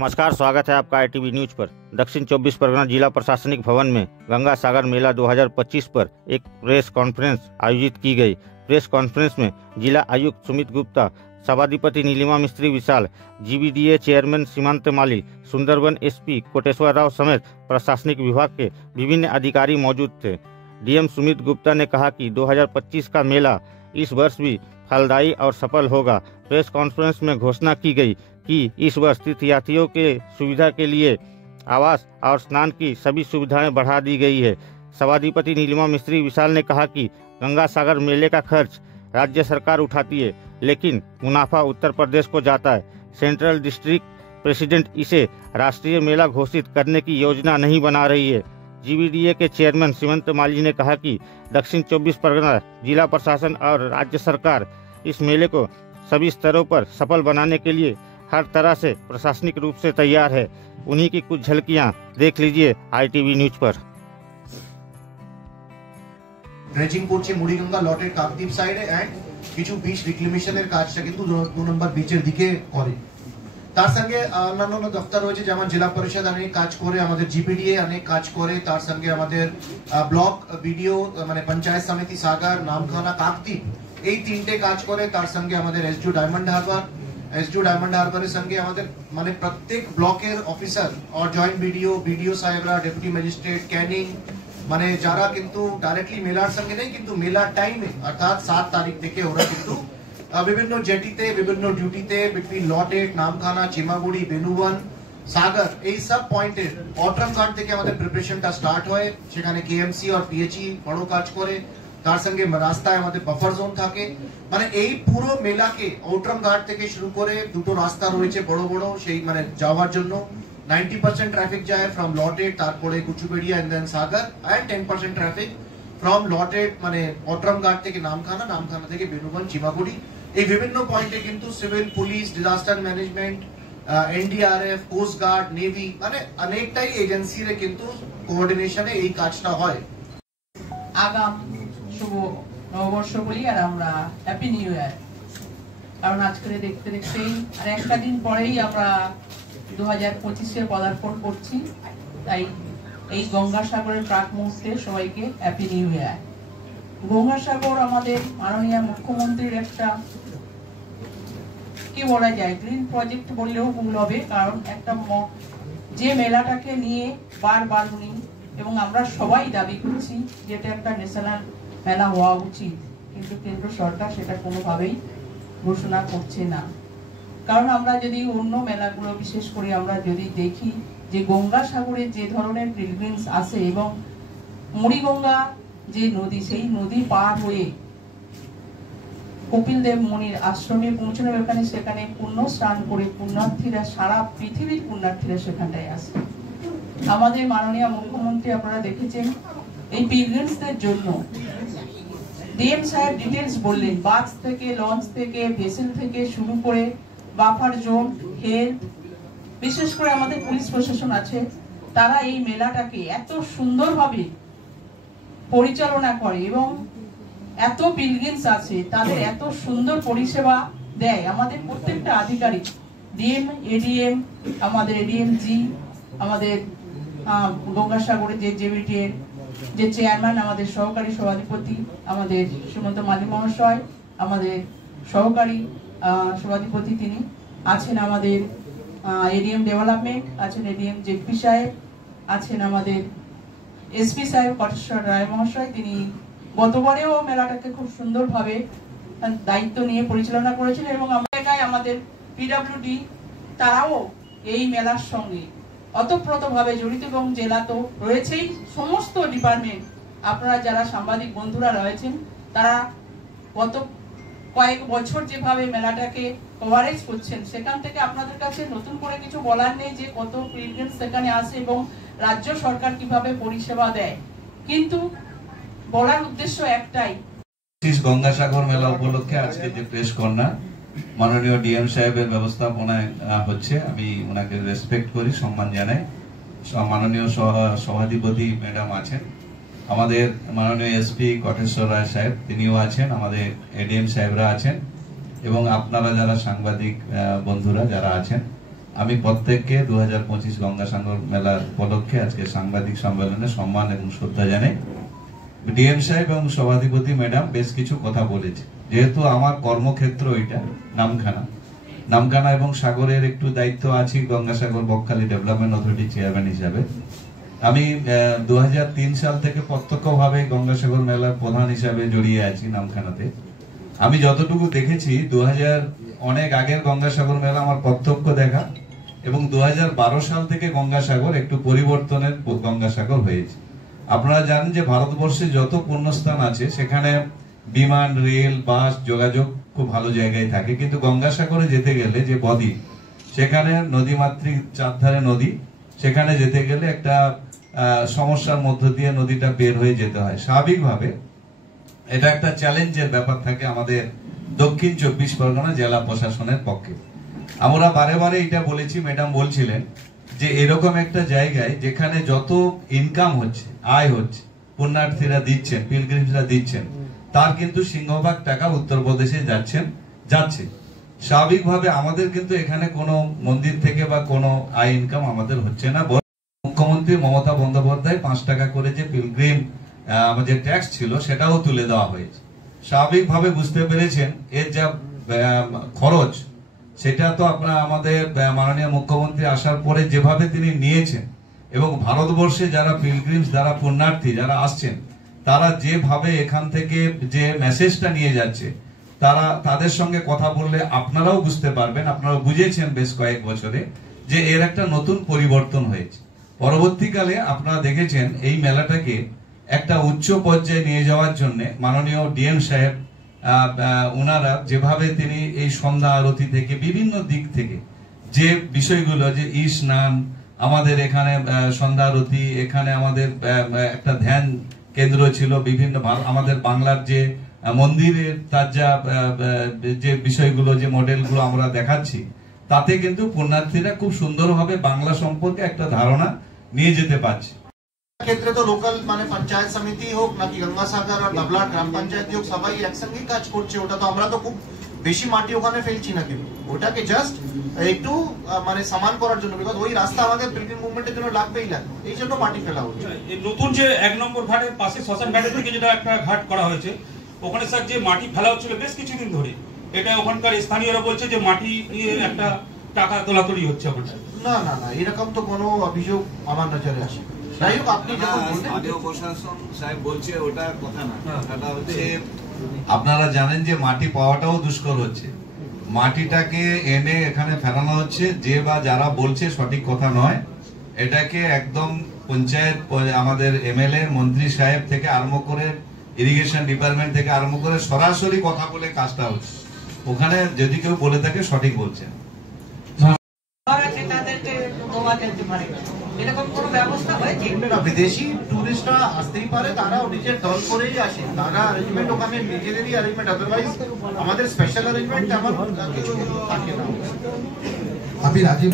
नमस्कार, स्वागत है आपका ITV न्यूज पर। दक्षिण 24 परगना जिला प्रशासनिक भवन में गंगा सागर मेला 2025 पर एक प्रेस कॉन्फ्रेंस आयोजित की गई। प्रेस कॉन्फ्रेंस में जिला आयुक्त सुमित गुप्ता, सभाधिपति नीलिमा मिस्त्री विशाल, GBDA चेयरमैन सीमांत माली, सुंदरबन SP कोटेश्वर राव समेत प्रशासनिक विभाग के विभिन्न अधिकारी मौजूद थे। DM सुमित गुप्ता ने कहा कि 2025 का मेला इस वर्ष भी फलदायी और सफल होगा। प्रेस कॉन्फ्रेंस में घोषणा की गई कि इस वर्ष तीर्थयात्रियों के सुविधा के लिए आवास और स्नान की सभी सुविधाएं बढ़ा दी गई है। सभाधिपति नीलिमा मिस्त्री विशाल ने कहा कि गंगा सागर मेले का खर्च राज्य सरकार उठाती है, लेकिन मुनाफा उत्तर प्रदेश को जाता है। सेंट्रल डिस्ट्रिक्ट प्रेसिडेंट इसे राष्ट्रीय मेला घोषित करने की योजना नहीं बना रही है। GBDA के चेयरमैन सीमांत माली ने कहा कि दक्षिण 24 परगना जिला प्रशासन और राज्य सरकार इस मेले को सभी स्तरों पर सफल बनाने के लिए हर तरह से प्रशासनिक रूप से तैयार है। उन्हीं की कुछ झलकियां देख लीजिए ITV न्यूज पर। ড্রেজিং করছে মুড়িগঙ্গা লটের কাকদ্বীপ সাইডে এন্ড কিছু বিচ রিক্লেমেশনের কাজটা কিন্তু 2 নম্বর বিচের দিকে করে। তার সঙ্গে অন্যান্য দপ্তর রয়েছে, যেমন জেলা পরিষদ অনেক কাজ করে, আমাদের GBDA অনেক কাজ করে, তার সঙ্গে আমাদের ব্লক BDO মানে পঞ্চায়েত সমিতি সাগর, নামখানা, কাকদ্বীপ এই তিনটে কাজ করে। তার সঙ্গে আমাদের SDO ডায়মন্ড হারবারের সঙ্গে আমাদের মানে প্রত্যেক ব্লকের অফিসার আর জয়েন্ট BDO সাহেবরা, ডেপুটি ম্যাজিস্ট্রেট, ক্যানিং মানে যারা কিন্তু ডাইরেক্টলি মেলার সঙ্গে নেই, কিন্তু মেলার টাইমে অর্থাৎ 7 তারিখ থেকে ওরা কিন্তু বিভিন্ন জেটিতে বিভিন্ন ডিউটিতে বিটুইন লটেট, নামখানা, চিমাগুড়ি, বেনুবন, সাগর এই সব পয়েন্টে অট্রাম ঘাট থেকে আমাদের প্রিপারেশনটা স্টার্ট হয়। সেখানে KMC আর PHE বড় কাজ করে, তার সঙ্গে রাস্তায় আমাদের বাফার জোন থাকে। মানে এই পুরো মেলাকে অট্রাম ঘাট থেকে শুরু করে দুটো রাস্তা রয়েছে বড় বড়, সেই মানে যাওয়ার জন্য 90% ট্রাফিক যায় ফ্রম লটেট, তারপরে Kachuberia and then Sagar, and 10% traffic from Lot Eight মানে অট্রাম ঘাট থেকে নামখানা, নামখানা থেকে বেনুবন, চিমাগুড়ি। এই বিভিন্ন পয়েন্টে কিন্তু civil, police, disaster management, NDRF, coast guard, navy মানে অনেকটাই এজেন্সির কিন্তু কোঅর্ডিনেশনে এই কাজটা হয়। আগাম শুভ নববর্ষ বলি আর আমরা হ্যাপি নিউ ইয়ার। কারণ আজকে দেখতে দেখতেই আর একটা দিন পরেই আমরা 2025-এ পদার্পণ করছি। তাই এই গঙ্গাসাগরের প্রাক মুহূর্তে সবাইকে হ্যাপি নিউ ইয়ার। গঙ্গাসাগর আমাদের মাননীয় মুখ্যমন্ত্রীর একটা কি বলা যায় গ্রিন প্রজেক্ট বললেও ভুল হবে, কারণ একটা যে মেলাটাকে নিয়ে বারবার উনি এবং আমরা সবাই দাবি করছি যেটা একটা ন্যাশনাল মেলা হওয়া উচিত, কিন্তু কেন্দ্র সরকার সেটা কোনোভাবেই ঘোষণা করছে না। কারণ আমরা যদি অন্য মেলাগুলো বিশেষ করে আমরা যদি দেখি যে গঙ্গাসাগরে যে ধরনের পিলগ্রিমস আসে এবং মুড়িগঙ্গা যে নদী, সেই নদী পার হয়ে কপিল দেব মুনির আশ্রমে পৌঁছানো, সেখানে পুণ্য স্নান করে পুণ্যার্থীরা, সারা পৃথিবীর পুণ্যার্থীরা সেখানটায় আসে। আমাদের মাননীয় মুখ্যমন্ত্রী আপনারা দেখেছেন এই পিলগ্রিমসদের জন্য DM সাহেব ডিটেলস বললেন, বাস থেকে, লঞ্চ থেকে, ভেসেল থেকে শুরু করে বাফার জোন, হেলথ, বিশেষ করে আমাদের পুলিশ প্রশাসন আছে, তারা এই মেলাটাকে এত সুন্দরভাবে পরিচালনা করে এবং এত পিলগ্রিমস আছে তাদের এত সুন্দর পরিষেবা দেয়। আমাদের প্রত্যেকটা আধিকারিক, DM, ADM, আমাদের ADMG, আমাদের গঙ্গাসাগরে যে GBDA যে চেয়ারম্যান, আমাদের সহকারী সভাধিপতি আমাদের সুমন্ত মালী মহাশয়, আমাদের সহকারী সভাধিপতি তিনি আছেন, আমাদের ADM ডেভেলপমেন্ট আছেন, ADM JP সাহেব আছেন, আমাদের SP সাহেব কোটেশ্বর রায় মহাশয়, তিনি গতবারেও মেলাটাকে খুব সুন্দরভাবে দায়িত্ব নিয়ে পরিচালনা করেছিলেন এবং আমাদের PWD তারাও এই মেলার সঙ্গে অতপ্রতভাবে জড়িত এবং জেলা তো রয়েছেই, সমস্ত ডিপার্টমেন্ট আপনারা যারা সাংবাদিক বন্ধুরা রয়েছেন তারা গত কয়েক বছর যেভাবে মেলাটাকে কভারেজ করছেন, সেখান থেকে আপনাদের কাছে নতুন করে কিছু বলার নেই যে কত পিলগ্রিমস সেখানে আসে এবং রাজ্য সরকার কিভাবে পরিষেবা দেয়, কিন্তু বলার উদ্দেশ্য একটাই। গঙ্গাসাগর মেলা উপলক্ষে আজকে যে প্রেস কর্নার মাননীয় DM সাহেবের ব্যবস্থাপনায় হচ্ছে, আমি ওনাকে রেসপেক্ট করি, সম্মান জানাই। মাননীয় সভাধিপতি ম্যাডাম আছেন, আমাদের মাননীয় SP কোটেশ্বর রায় সাহেব তিনিও আছেন, আমাদের ADM সাহেবরা আছেন এবং আপনারা যারা সাংবাদিক বন্ধুরা যারা আছেন, আমি প্রত্যেককে 2025 গঙ্গাসাগর মেলার উপলক্ষে আজকে সাংবাদিক সম্মেলনে সম্মান এবং শ্রদ্ধা জানাই। ডিএম সাহেব এবং সভাধিপতি ম্যাডাম বেশ কিছু কথা বলেছে। যেহেতু আমার কর্মক্ষেত্র এটা নামখানা এবং সাগরের একটু দায়িত্ব আছে Gangasagar Bakkhali development authority chairman হিসাবে। আমি 2003 সাল থেকে প্রত্যক্ষভাবে গঙ্গাসাগর মেলার প্রধান হিসাবে জড়িয়ে আছি নামখানাতে। আমি যতটুকু দেখেছি 2000 অনেক আগের গঙ্গাসাগর মেলা আমার প্রত্যক্ষ দেখা, এবং 2012 সাল থেকে গঙ্গাসাগর একটু পরিবর্তনের গঙ্গাসাগর হয়েছে। আপনারা জানেন যে ভারতবর্ষে যত পুণ্যস্থান আছে সেখানে বিমান, রেল, বাস যোগাযোগ খুব ভালো জায়গায় থাকে, কিন্তু গঙ্গাসাগরে যেতে গেলে যে বদ্বীপ, সেখানে নদীমাতৃক চারধারে নদী, সেখানে যেতে গেলে একটা সমস্যার মধ্য দিয়ে নদীটা বের হয়ে যেতে হয়। স্বাভাবিকভাবে এটা একটা চ্যালেঞ্জের ব্যাপার থাকে আমাদের দক্ষিণ 24 পরগনা জেলা প্রশাসনের পক্ষে। আমরা বারে বারে এটা বলেছি, ম্যাডাম বলছিলেন যে এরকম একটা জায়গায় যেখানে যত ইনকাম হচ্ছে, আয় হচ্ছে, পুণ্যার্থীরা দিচ্ছেন, পিলগ্রিমসরা দিচ্ছেন, তার কিন্তু সিংহভাগ টাকা উত্তরপ্রদেশে যাচ্ছে। স্বাভাবিকভাবে আমাদের কিন্তু এখানে কোনো মন্দির থেকে বা কোনো আয় ইনকাম আমাদের হচ্ছে না। মুখ্যমন্ত্রী মমতা বন্দ্যোপাধ্যায় 5 টাকা করে যে পিলগ্রিম আমাদের ট্যাক্স ছিল সেটাও তুলে দেওয়া হয়েছে। স্বাভাবিকভাবে বুঝতে পেরেছেন এর যা খরচ, সেটা তো আপনার আমাদের মাননীয় মুখ্যমন্ত্রী আসার পরে যেভাবে তিনি নিয়েছেন, এবং ভারতবর্ষে যারা পিলগ্রিমস, যারা পুণ্যার্থী যারা আসছেন, তারা যেভাবে এখান থেকে যে মেসেজটা নিয়ে যাচ্ছে, তাদের সঙ্গে কথা বললে আপনারাও বুঝতে পারবেন, আপনারা বুঝেছেন বেশ কয়েক বছরে যে এর একটা নতুন পরিবর্তন হয়েছে। পরবর্তীকালে আপনারা দেখেছেন এই মেলাটাকে একটা উচ্চ পর্যায়ে নিয়ে যাওয়ার জন্য মাননীয় ডিএম সাহেব ওনারা যেভাবে তিনি এই সন্ধ্যা আরতি থেকে বিভিন্ন দিক থেকে যে বিষয়গুলো, যে স্নান, আমাদের এখানে সন্ধ্যা আরতি, এখানে আমাদের একটা ধ্যান কেন্দ্র ছিল, বিভিন্ন আমাদের বাংলার যে মন্দিরের তার যে বিষয়গুলো, যে মডেলগুলো আমরা দেখাচ্ছি, তাতে কিন্তু পুণ্যার্থীরা খুব সুন্দরভাবে বাংলা সম্পর্কে একটা ধারণা নিয়ে যেতে পারছে। ক্ষেত্রে তো লোকাল মানে পঞ্চায়েত সমিতি হোক নাকি গঙ্গাসাগর আর ডাবলা গ্রাম পঞ্চায়েত হোক, সবাই একসঙ্গে কাজ করছে। ওটা তো আমরা তো খুব বেশি মাটি ওখানে ফেলছি না, কিন্তু ওটাকে জাস্ট একটু মানে সমান করার জন্য, বিকজ ওই রাস্তা আমাদের পিলগ্রিম মুভমেন্টের জন্য লাগবেই লাগবে, এই জন্য মাটি ফেলা হচ্ছে। নতুন যে 1 নম্বর ঘাটের পাশে শ্মশান ঘাটের থেকে যেটা একটা ঘাট করা হয়েছে, ওখানে স্যার যে মাটি ফেলা হচ্ছিল বেশ কিছুদিন ধরে, এটা ওখানকার স্থানীয়রা বলছে যে মাটি নিয়ে একটা টাকা তোলাতুলি হচ্ছে ওখানে। না না না, এরকম তো কোনো অভিযোগ আমার নজরে আসে। যাই হোক, আপনি যখন স্থানীয় প্রশাসন সাহেব বলছে ওটা কথা না, এটা হচ্ছে আপনারা জানেন যে মাটি পাওয়াটাও দুষ্কর হচ্ছে। মাটিটাকে এনে এখানে ফেলানো হচ্ছে, যে বা যারা বলছে সঠিক কথা নয়। এটাকে একদম পঞ্চায়েত, আমাদের এমএলএ, মন্ত্রী সাহেব থেকে আরম্ভ করে, ইরিগেশন ডিপার্টমেন্ট থেকে আরম্ভ করে সরাসরি কথা বলে কাজটা হচ্ছে। ওখানে যদি কেউ বলে থাকে সঠিক বলছেন। বিদেশি টুরিস্টরা আসতেই পারে, তারা নিজের দল করেই আসে, তারা অ্যারেঞ্জমেন্ট ওখানে নিজেদেরই অ্যারেঞ্জমেন্ট, আদারওয়াইজ আমাদের স্পেশাল অ্যারেঞ্জমেন্ট আমার থাকে না। अभी राजीव